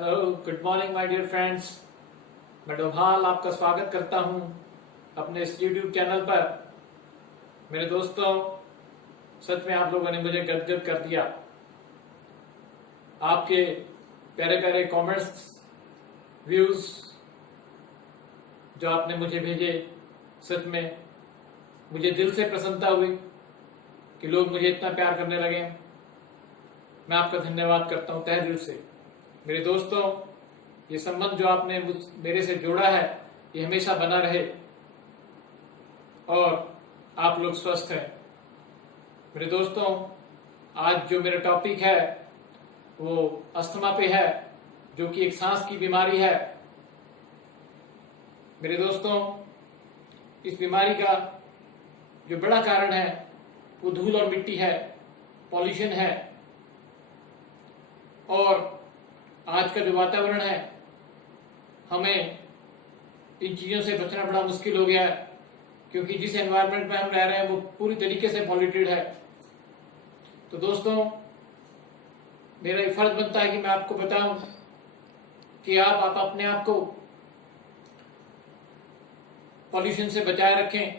Hello, good morning my dear friends. मैं डोभाल आपका स्वागत करता हूं अपने इस यूट्यूब चैनल पर। मेरे दोस्तों, सच में आप लोगों ने मुझे गदगद कर दिया। आपके प्यारे प्यारे कमेंट्स, व्यूज जो आपने मुझे भेजे, सच में मुझे दिल से प्रसन्नता हुई कि लोग मुझे इतना प्यार करने लगे। मैं आपका धन्यवाद करता हूं तहे दिल से। मेरे दोस्तों, ये संबंध जो आपने मेरे से जोड़ा है, ये हमेशा बना रहे और आप लोग स्वस्थ हैं। मेरे दोस्तों, आज जो मेरा टॉपिक है वो अस्थमा पे है, जो कि एक सांस की बीमारी है। मेरे दोस्तों, इस बीमारी का जो बड़ा कारण है वो धूल और मिट्टी है, पॉल्यूशन है। और आज का जो वातावरण है, हमें इन चीजों से बचना बड़ा मुश्किल हो गया है, क्योंकि जिस एनवायरनमेंट में हम रह रहे हैं वो पूरी तरीके से पॉल्यूटेड है। तो दोस्तों, मेरा ये फर्ज बनता है कि मैं आपको बताऊं कि आप अपने आप को पॉल्यूशन से बचाए रखें,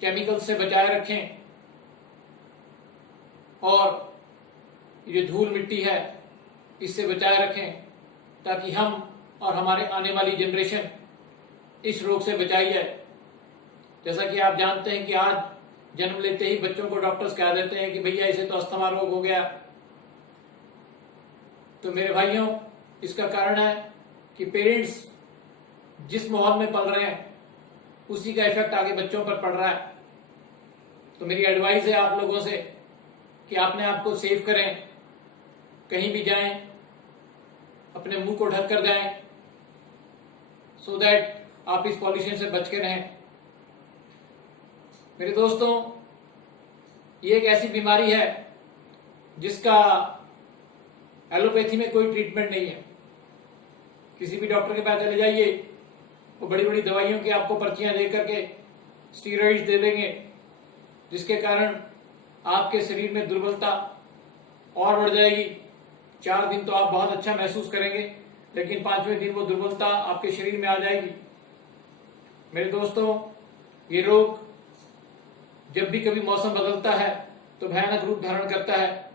केमिकल से बचाए रखें, और ये धूल मिट्टी है इससे बचाए रखें, ताकि हम और हमारे आने वाली जनरेशन इस रोग से बचाई जाए। जैसा कि आप जानते हैं कि आज जन्म लेते ही बच्चों को डॉक्टर्स कह देते हैं कि भैया इसे तो अस्थमा रोग हो गया। तो मेरे भाइयों, इसका कारण है कि पेरेंट्स जिस माहौल में पल रहे हैं उसी का इफेक्ट आगे बच्चों पर पड़ रहा है। तो मेरी एडवाइस है आप लोगों से कि अपने आप को सेव करें, कहीं भी जाएं अपने मुंह को ढक कर जाएं, सो दैट आप इस पॉल्यूशन से बच के रहें। मेरे दोस्तों, ये एक ऐसी बीमारी है जिसका एलोपैथी में कोई ट्रीटमेंट नहीं है। किसी भी डॉक्टर के पास चले जाइए, वो बड़ी बड़ी दवाइयों की आपको पर्चियां दे करके स्टीरॉइड्स दे देंगे, जिसके कारण आपके शरीर में दुर्बलता और बढ़ जाएगी। 4 दिन तो आप बहुत अच्छा महसूस करेंगे, लेकिन 5वें दिन वो दुर्बलता आपके शरीर में आ जाएगी। मेरे दोस्तों, ये रोग जब भी कभी मौसम बदलता है तो भयानक रूप धारण करता है।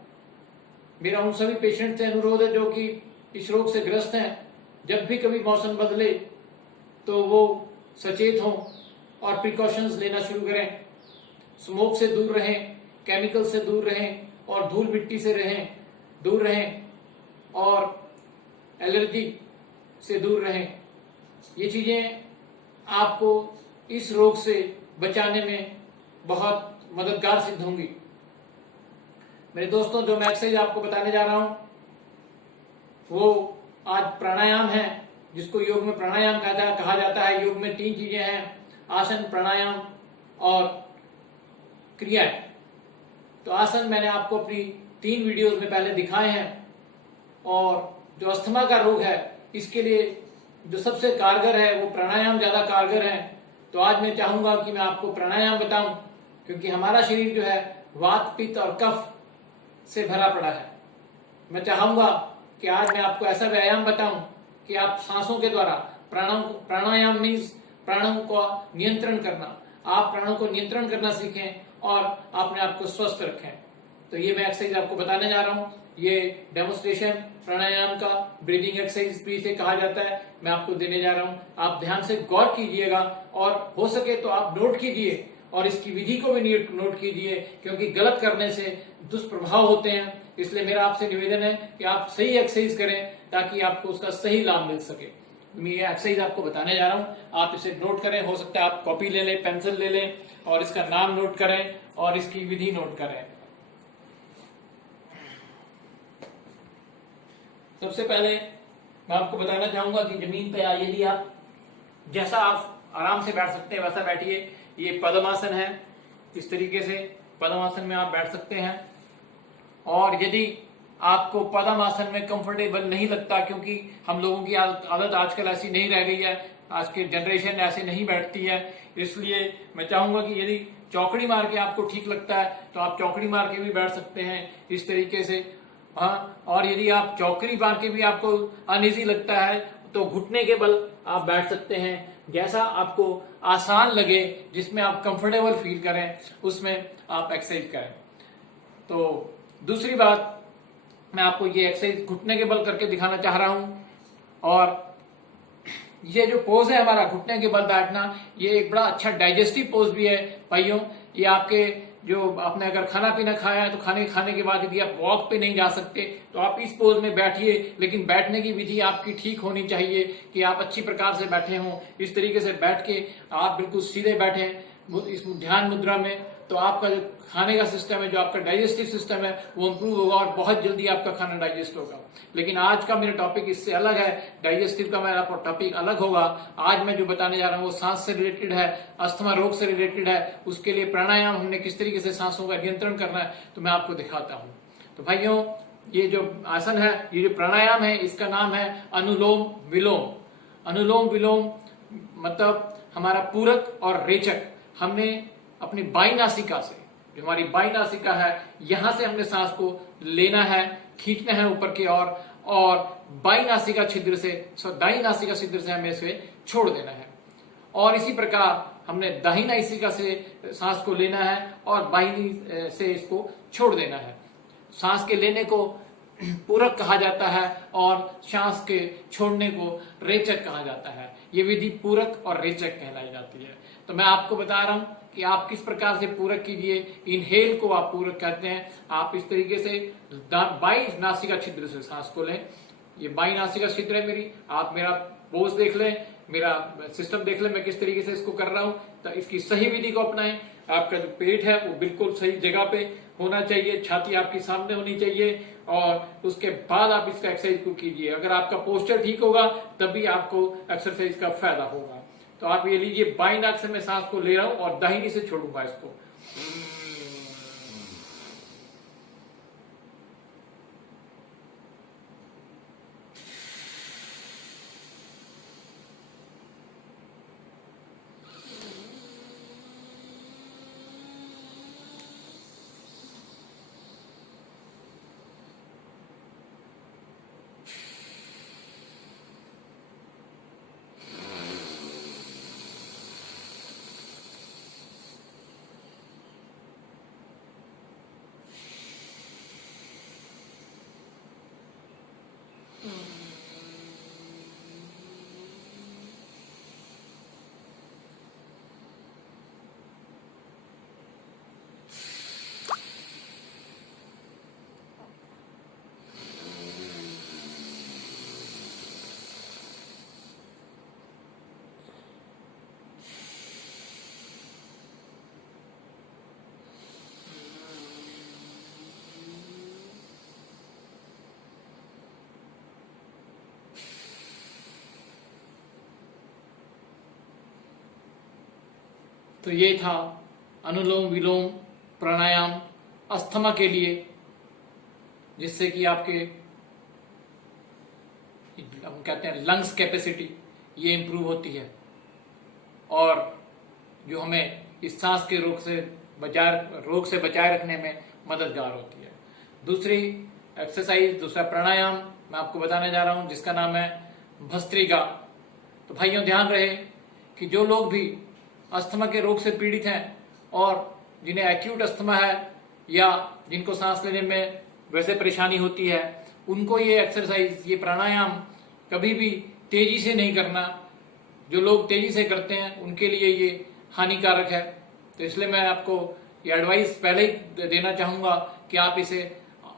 मेरा उन सभी पेशेंट से अनुरोध है जो कि इस रोग से ग्रस्त हैं, जब भी कभी मौसम बदले तो वो सचेत हों और प्रिकॉशंस लेना शुरू करें। स्मोक से दूर रहें, केमिकल से दूर रहें, और धूल मिट्टी से दूर रहें, और एलर्जी से दूर रहें। ये चीजें आपको इस रोग से बचाने में बहुत मददगार सिद्ध होंगी। मेरे दोस्तों, जो मैं एक्सरसाइज आपको बताने जा रहा हूं वो आज प्राणायाम है, जिसको योग में प्राणायाम कहा जाता है। योग में 3 चीजें हैं: आसन, प्राणायाम और क्रिया। तो आसन मैंने आपको अपनी 3 वीडियोस में पहले दिखाए हैं, और जो अस्थमा का रोग है इसके लिए जो सबसे कारगर है वो प्राणायाम ज्यादा कारगर है। तो आज मैं चाहूंगा कि मैं आपको प्राणायाम बताऊं, क्योंकि हमारा शरीर जो है वात, पित्त और कफ से भरा पड़ा है। मैं चाहूंगा कि आज मैं आपको ऐसा व्यायाम बताऊं कि आप सांसों के द्वारा प्राणायाम मीन्स प्राणों को नियंत्रण करना, आप प्राणों को नियंत्रण करना सीखें और अपने आप को स्वस्थ रखें। तो ये मैं एक्सरसाइज आपको बताने जा रहा हूं। ये डेमोन्स्ट्रेशन प्राणायाम का ब्रीदिंग एक्सरसाइज भी इसे कहा जाता है, मैं आपको देने जा रहा हूं। आप ध्यान से गौर कीजिएगा, और हो सके तो आप नोट कीजिए, और इसकी विधि को भी नोट कीजिए, क्योंकि गलत करने से दुष्प्रभाव होते हैं। इसलिए मेरा आपसे निवेदन है कि आप सही एक्सरसाइज करें, ताकि आपको उसका सही लाभ मिल सके। मैं ये एक्सरसाइज आपको बताने जा रहा हूं, आप इसे नोट करें। हो सकता है आप कॉपी ले लें, पेंसिल ले लें, और इसका नाम नोट करें और इसकी विधि नोट करें। सबसे पहले मैं आपको बताना चाहूंगा कि जमीन पे आइए, यदि आप जैसा आप आराम से बैठ सकते हैं वैसा बैठिए। ये पद्मासन है, इस तरीके से पद्मासन में आप बैठ सकते हैं। और यदि आपको पद्मासन में कंफर्टेबल नहीं लगता, क्योंकि हम लोगों की आदत आजकल ऐसी नहीं रह गई है, आज की जनरेशन ऐसे नहीं बैठती है, इसलिए मैं चाहूंगा कि यदि चौकड़ी मार के आपको ठीक लगता है तो आप चौकड़ी मार के भी बैठ सकते हैं इस तरीके से। हाँ, और यदि आप चौकड़ी बांध के भी आपको अनईजी लगता है तो घुटने के बल आप बैठ सकते हैं। जैसा आपको आसान लगे, जिसमें आप कंफर्टेबल फील करें, उसमें आप एक्सरसाइज करें। तो दूसरी बात, मैं आपको ये एक्सरसाइज घुटने के बल करके दिखाना चाह रहा हूं। और ये जो पोज है हमारा घुटने के बल बैठना, ये एक बड़ा अच्छा डाइजेस्टिव पोज भी है भाइयों। ये आपके जो आपने अगर खाना पीना खाया है तो खाने के बाद यदि आप वॉक पे नहीं जा सकते तो आप इस पोज में बैठिए, लेकिन बैठने की विधि आपकी ठीक होनी चाहिए कि आप अच्छी प्रकार से बैठे हों। इस तरीके से बैठ के आप बिल्कुल सीधे बैठे इस ध्यान मुद्रा में, तो आपका जो खाने का सिस्टम है, जो आपका डाइजेस्टिव सिस्टम है, वो इंप्रूव होगा और बहुत जल्दी आपका खाना डाइजेस्ट होगा। लेकिन आज का मेरा टॉपिक इससे अलग है, डाइजेस्टिव का मेरा टॉपिक अलग होगा। आज मैं जो बताने जा रहा हूँ वो सांस से रिलेटेड है, अस्थमा रोग से रिलेटेड है। उसके लिए प्राणायाम, हमने किस तरीके से सांसों का नियंत्रण करना है, तो मैं आपको दिखाता हूँ। तो भाइयों, ये जो आसन है, ये जो प्राणायाम है, इसका नाम है अनुलोम विलोम। अनुलोम विलोम मतलब हमारा पूरक और रेचक। हमने अपनी बाई नासिका से, जो हमारी बाई नासिका है, यहां से हमने सांस को लेना है, खींचना है ऊपर की ओर, और बाई नासिका छिद्र से, दाई नासिका छिद्र से हमें इसे छोड़ देना है। और इसी प्रकार हमने दाहिनी नासिका से सांस को लेना है और बाहिनी से इसको छोड़ देना है। सांस के लेने को पूरक कहा जाता है और सांस के छोड़ने को रेचक कहा जाता है। ये विधि पूरक और रेचक कहलाई जाती है। तो मैं आपको बता रहा हूं कि आप किस प्रकार से पूरक कीजिए। इनहेल को आप पूरक कहते हैं। आप इस तरीके से बाई नासिका छिद्र से सांस को लें। ये बाई नासिका छिद्र है मेरी, आप मेरा पोज देख लें, मेरा सिस्टम देख लें, मैं किस तरीके से इसको कर रहा हूं। तो इसकी सही विधि को अपनाएं। आपका जो पेट है वो बिल्कुल सही जगह पे होना चाहिए, छाती आपकी सामने होनी चाहिए, और उसके बाद आप इसका एक्सरसाइज को कीजिए। अगर आपका पोस्चर ठीक होगा तभी आपको एक्सरसाइज का फायदा होगा। तो आप ये लीजिए, बाई नाक से मैं सांस को ले रहा हूं और दाहिनी से छोड़ूंगा इसको। तो ये था अनुलोम विलोम प्राणायाम अस्थमा के लिए, जिससे कि आपके, हम कहते हैं लंग्स कैपेसिटी, ये इंप्रूव होती है और जो हमें इस सांस के रोग से बचाए रखने में मददगार होती है। दूसरी एक्सरसाइज, दूसरा प्राणायाम मैं आपको बताने जा रहा हूं, जिसका नाम है भस्त्रिका। तो भाइयों ध्यान रहे कि जो लोग भी अस्थमा के रोग से पीड़ित हैं और जिन्हें एक्यूट अस्थमा है या जिनको सांस लेने में वैसे परेशानी होती है, उनको ये एक्सरसाइज, ये प्राणायाम कभी भी तेजी से नहीं करना। जो लोग तेजी से करते हैं उनके लिए ये हानिकारक है। तो इसलिए मैं आपको ये एडवाइस पहले ही देना चाहूंगा कि आप इसे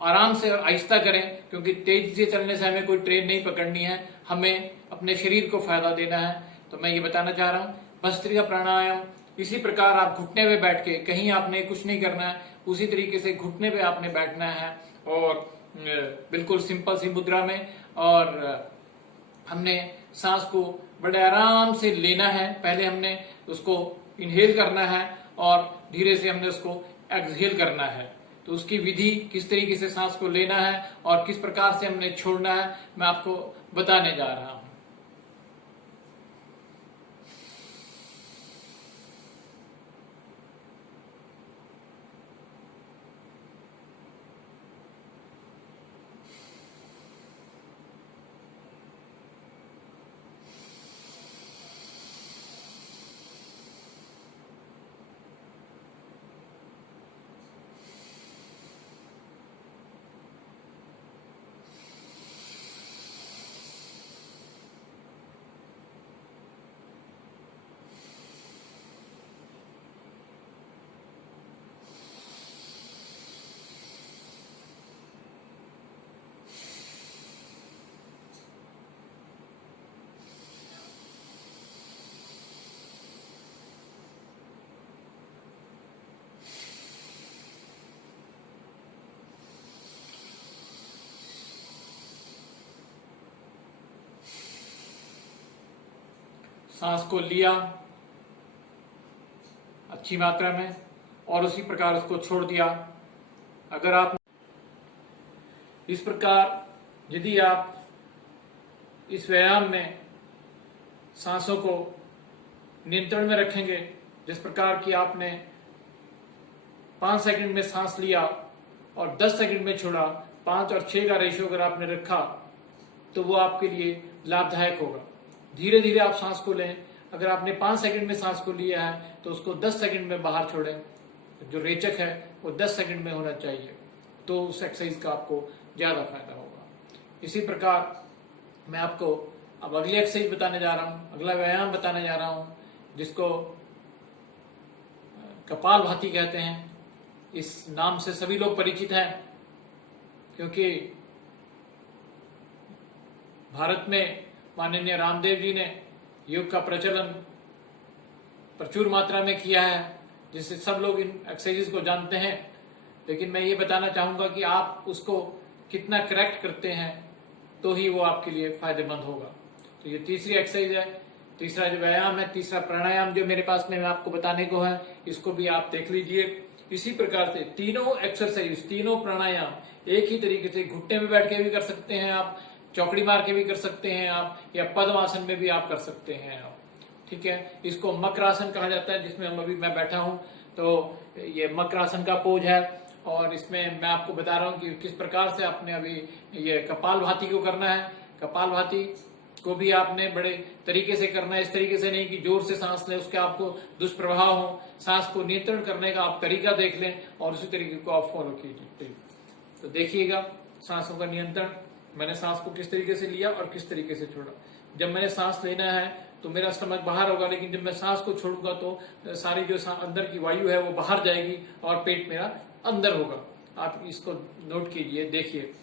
आराम से और आहिस्ता करें, क्योंकि तेजी से चलने से हमें कोई ट्रेन नहीं पकड़नी है, हमें अपने शरीर को फायदा देना है। तो मैं ये बताना चाह रहा हूँ, भस्त्रिका प्राणायाम इसी प्रकार आप घुटने पे बैठ के, कहीं आपने कुछ नहीं करना है, उसी तरीके से घुटने पे आपने बैठना है और बिल्कुल सिंपल सी मुद्रा में, और हमने सांस को बड़े आराम से लेना है। पहले हमने उसको इनहेल करना है और धीरे से हमने उसको एक्सहेल करना है। तो उसकी विधि, किस तरीके से सांस को लेना है और किस प्रकार से हमने छोड़ना है, मैं आपको बताने जा रहा हूं। सांस को लिया अच्छी मात्रा में और उसी प्रकार उसको छोड़ दिया। अगर आप इस प्रकार यदि आप इस व्यायाम में सांसों को नियंत्रण में रखेंगे, जिस प्रकार की आपने 5 सेकंड में सांस लिया और 10 सेकंड में छोड़ा, 5 और 6 का रेशियो अगर आपने रखा तो वो आपके लिए लाभदायक होगा। धीरे धीरे आप सांस को लें। अगर आपने 5 सेकंड में सांस को लिया है तो उसको 10 सेकंड में बाहर छोड़ें। जो रेचक है वो 10 सेकंड में होना चाहिए, तो उस एक्सरसाइज का आपको ज्यादा फायदा होगा। इसी प्रकार मैं आपको अब अगली एक्सरसाइज बताने जा रहा हूं, अगला व्यायाम बताने जा रहा हूं, जिसको कपालभाति कहते हैं। इस नाम से सभी लोग परिचित हैं, क्योंकि भारत में माननीय रामदेव जी ने योग का प्रचलन प्रचुर मात्रा में किया है, जिससे सब लोग इन एक्सरसाइजेस को जानते हैं। लेकिन मैं ये बताना चाहूंगा कि आप उसको कितना करेक्ट करते हैं तो ही वो आपके लिए फायदेमंद होगा। तो ये तीसरी एक्सरसाइज है, तीसरा जो व्यायाम है, तीसरा प्राणायाम जो मेरे पास में आपको बताने को है, इसको भी आप देख लीजिए। इसी प्रकार से तीनों एक्सरसाइज, तीनों प्राणायाम एक ही तरीके से घुटने में बैठ के भी कर सकते हैं आप, चौकड़ी मार के भी कर सकते हैं आप, या पद्मासन में भी आप कर सकते हैं आप। ठीक है, इसको मकरासन कहा जाता है, जिसमें अभी मैं बैठा हूं। तो ये मकरासन का पोज है और इसमें मैं आपको बता रहा हूं कि किस प्रकार से आपने अभी ये कपालभाति को करना है। कपालभाति को भी आपने बड़े तरीके से करना है, इस तरीके से नहीं कि जोर से सांस लें, उसके आपको दुष्प्रभाव हो। सांस को नियंत्रण करने का आप तरीका देख लें और उसी तरीके को आप फॉलो कीजिए। तो देखिएगा सांसों का नियंत्रण, मैंने सांस को किस तरीके से लिया और किस तरीके से छोड़ा। जब मैंने सांस लेना है तो मेरा स्टमक बाहर होगा, लेकिन जब मैं सांस को छोड़ूंगा तो सारी जो अंदर की वायु है वो बाहर जाएगी और पेट मेरा अंदर होगा। आप इसको नोट कीजिए, देखिए।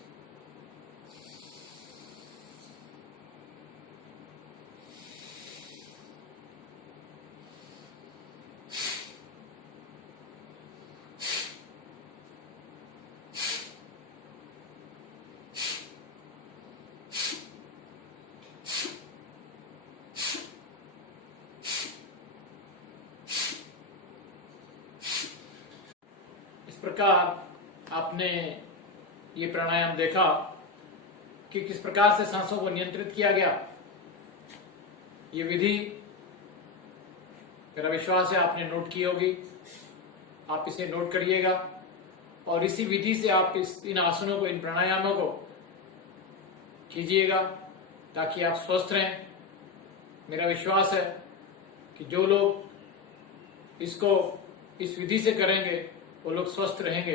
इस प्रकार आपने ये प्राणायाम देखा कि किस प्रकार से सांसों को नियंत्रित किया गया। ये विधि मेरा विश्वास है आपने नोट की होगी। आप इसे नोट करिएगा और इसी विधि से आप इन आसनों को, इन प्राणायामों को कीजिएगा ताकि आप स्वस्थ रहें। मेरा विश्वास है कि जो लोग इसको इस विधि से करेंगे वो लोग स्वस्थ रहेंगे।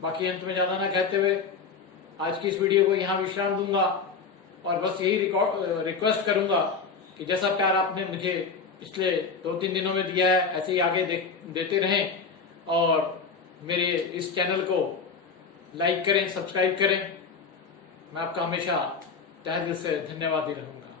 बाकी अंत में ज्यादा ना कहते हुए आज की इस वीडियो को यहाँ विश्राम दूंगा और बस यही रिक्वेस्ट करूंगा कि जैसा प्यार आपने मुझे पिछले 2-3 दिनों में दिया है, ऐसे ही आगे देते रहें और मेरे इस चैनल को लाइक करें, सब्सक्राइब करें। मैं आपका हमेशा तहे दिल से धन्यवादी रहूंगा।